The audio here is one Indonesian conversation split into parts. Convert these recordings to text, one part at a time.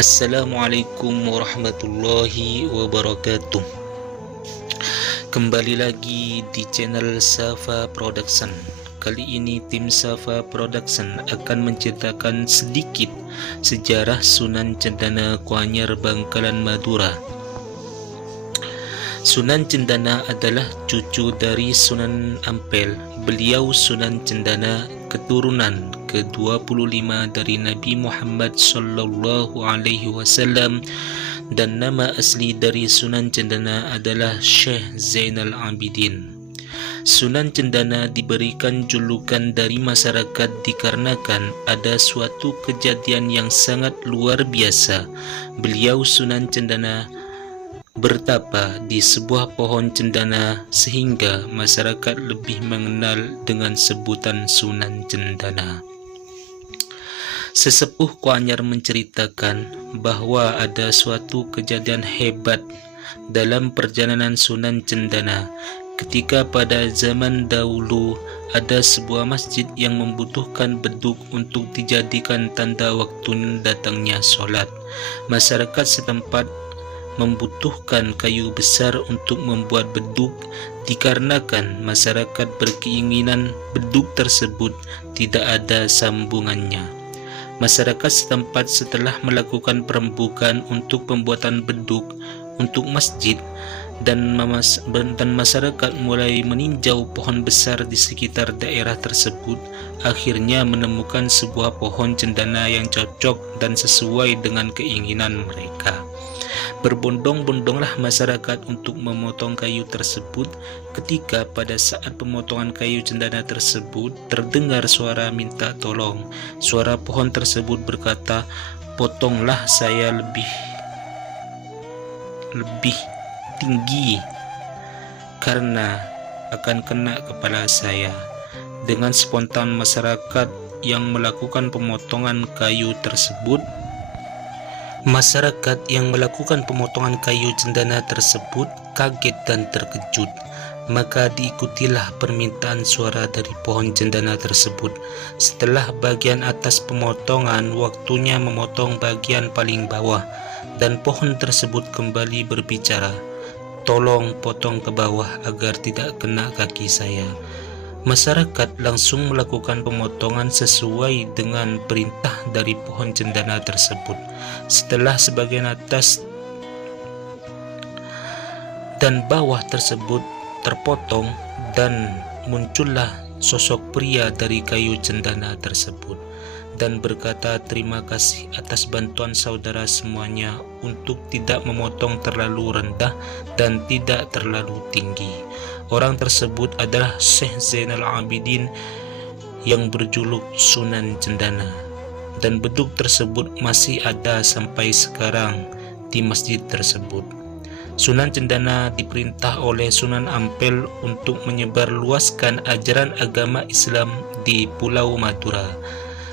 Assalamualaikum warahmatullahi wabarakatuh. Kembali lagi di channel Safa Production. Kali ini tim Safa Production akan menceritakan sedikit sejarah Sunan Cendana Kuanyar Bangkalan Madura. Sunan Cendana adalah cucu dari Sunan Ampel. Beliau Sunan Cendana keturunan ke-25 dari Nabi Muhammad sallallahu alaihi wasallam, dan nama asli dari Sunan Cendana adalah Syekh Zainal Abidin. Sunan Cendana diberikan julukan dari masyarakat dikarenakan ada suatu kejadian yang sangat luar biasa. Beliau Sunan Cendana bertapa di sebuah pohon cendana sehingga masyarakat lebih mengenal dengan sebutan Sunan Cendana. Sesepuh Kuanyar menceritakan bahwa ada suatu kejadian hebat dalam perjalanan Sunan Cendana ketika pada zaman dahulu ada sebuah masjid yang membutuhkan beduk untuk dijadikan tanda waktu datangnya sholat. Masyarakat setempat membutuhkan kayu besar untuk membuat beduk dikarenakan masyarakat berkeinginan beduk tersebut tidak ada sambungannya. Masyarakat setempat setelah melakukan perembukan untuk pembuatan beduk untuk masjid dan masyarakat mulai meninjau pohon besar di sekitar daerah tersebut, akhirnya menemukan sebuah pohon cendana yang cocok dan sesuai dengan keinginan mereka. Berbondong-bondonglah masyarakat untuk memotong kayu tersebut. Ketika pada saat pemotongan kayu cendana tersebut terdengar suara minta tolong. Suara pohon tersebut berkata, "Potonglah saya lebih tinggi karena akan kena kepala saya." Dengan spontan masyarakat yang melakukan pemotongan kayu tersebut kaget dan terkejut. Maka diikutilah permintaan suara dari pohon cendana tersebut. Setelah bagian atas pemotongan, waktunya memotong bagian paling bawah, dan pohon tersebut kembali berbicara, "Tolong potong ke bawah agar tidak kena kaki saya." Masyarakat langsung melakukan pemotongan sesuai dengan perintah dari pohon cendana tersebut. Setelah sebagian atas dan bawah tersebut terpotong, dan muncullah sosok pria dari kayu cendana tersebut dan berkata, "Terima kasih atas bantuan saudara semuanya untuk tidak memotong terlalu rendah dan tidak terlalu tinggi." Orang tersebut adalah Syekh Zainal Abidin yang berjuluk Sunan Cendana, dan beduk tersebut masih ada sampai sekarang di masjid tersebut. Sunan Cendana diperintah oleh Sunan Ampel untuk menyebarluaskan ajaran agama Islam di Pulau Madura.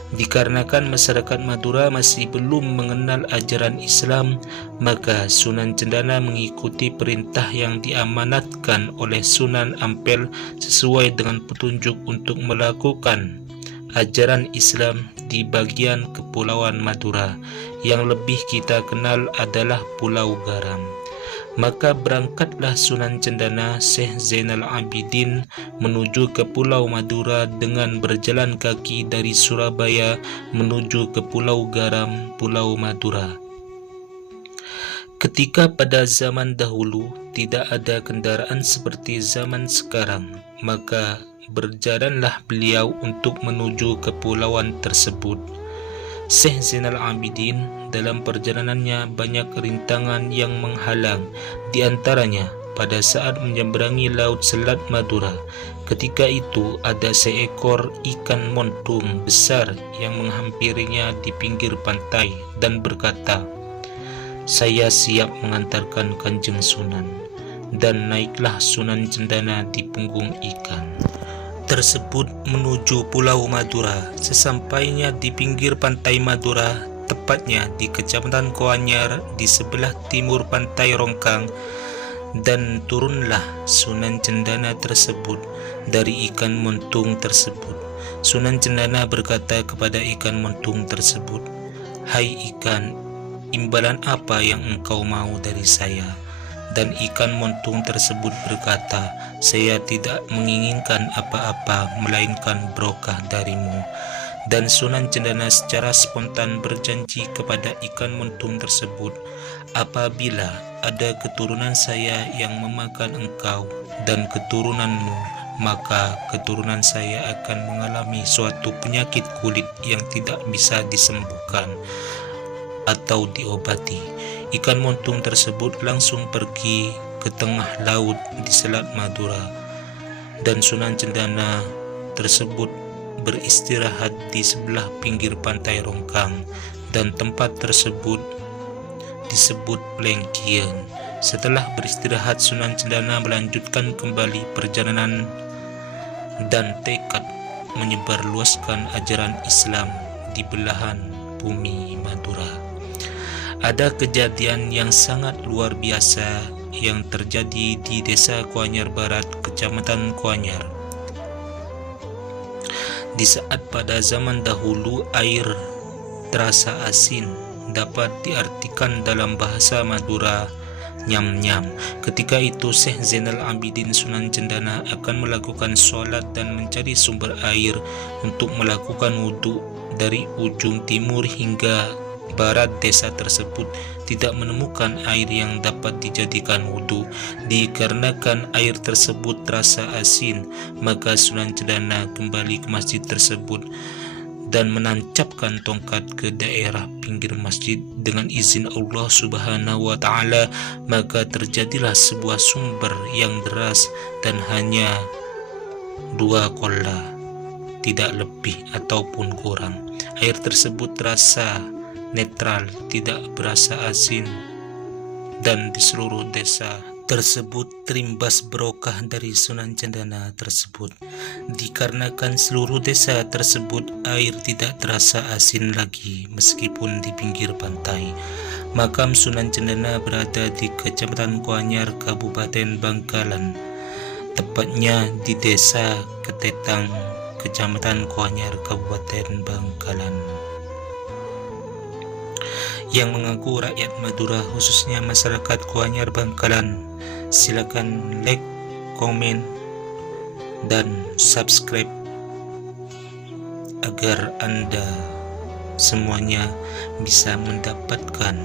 Dikarenakan masyarakat Madura masih belum mengenal ajaran Islam, maka Sunan Cendana mengikuti perintah yang diamanatkan oleh Sunan Ampel sesuai dengan petunjuk untuk melakukan ajaran Islam di bagian Kepulauan Madura yang lebih kita kenal adalah Pulau Garam. Maka berangkatlah Sunan Cendana Syekh Zainal Abidin menuju ke Pulau Madura dengan berjalan kaki dari Surabaya menuju ke Pulau Garam, Pulau Madura. Ketika pada zaman dahulu tidak ada kendaraan seperti zaman sekarang, maka berjalanlah beliau untuk menuju kepulauan tersebut. Syekh Zainal Abidin dalam perjalanannya banyak rintangan yang menghalang, di antaranya pada saat menyeberangi Laut Selat Madura. Ketika itu ada seekor ikan montung besar yang menghampirinya di pinggir pantai dan berkata, "Saya siap mengantarkan Kanjeng Sunan." Dan naiklah Sunan Cendana di punggung ikan tersebut menuju Pulau Madura. Sesampainya di pinggir pantai Madura, tepatnya di Kecamatan Kuanyar di sebelah timur pantai Rongkang, dan turunlah Sunan Cendana tersebut dari ikan montung tersebut. Sunan Cendana berkata kepada ikan montung tersebut, "Hai ikan, imbalan apa yang engkau mau dari saya?" Dan ikan montung tersebut berkata, "Saya tidak menginginkan apa-apa melainkan berkah darimu." Dan Sunan Cendana secara spontan berjanji kepada ikan montung tersebut, "Apabila ada keturunan saya yang memakan engkau dan keturunanmu, maka keturunan saya akan mengalami suatu penyakit kulit yang tidak bisa disembuhkan atau diobati." Ikan montung tersebut langsung pergi ke tengah laut di Selat Madura, dan Sunan Cendana tersebut beristirahat di sebelah pinggir pantai Rongkang, dan tempat tersebut disebut Plengkien. Setelah beristirahat, Sunan Cendana melanjutkan kembali perjalanan dan tekad menyebarluaskan ajaran Islam di belahan bumi Madura. Ada kejadian yang sangat luar biasa yang terjadi di Desa Kuanyar Barat, Kecamatan Kuanyar. Di saat pada zaman dahulu air terasa asin, dapat diartikan dalam bahasa Madura nyam-nyam. Ketika itu Syekh Zainal Abidin Sunan Cendana akan melakukan sholat dan mencari sumber air untuk melakukan wudhu. Dari ujung timur hingga barat desa tersebut tidak menemukan air yang dapat dijadikan wudhu. Dikarenakan air tersebut terasa asin, maka Sunan Cendana kembali ke masjid tersebut dan menancapkan tongkat ke daerah pinggir masjid. Dengan izin Allah Subhanahu wa Ta'ala, maka terjadilah sebuah sumber yang deras dan hanya 2 kolla, tidak lebih ataupun kurang. Air tersebut terasa netral, tidak berasa asin, dan di seluruh desa tersebut terimbas berkah dari Sunan Cendana tersebut. Dikarenakan seluruh desa tersebut air tidak terasa asin lagi meskipun di pinggir pantai. Makam Sunan Cendana berada di Kecamatan Kuanyar, Kabupaten Bangkalan, tepatnya di Desa Ketetang, Kecamatan Kuanyar, Kabupaten Bangkalan. Yang mengaku rakyat Madura, khususnya masyarakat Kuanyar Bangkalan, silakan like, komen, dan subscribe agar Anda semuanya bisa mendapatkan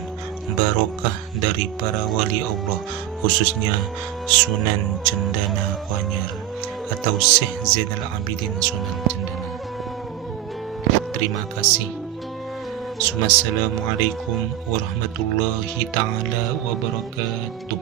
barokah dari para wali Allah, khususnya Sunan Cendana Kuanyar atau Syekh Zainal Abidin Sunan Cendana. Terima kasih. Assalamualaikum warahmatullahi ta'ala wabarakatuh.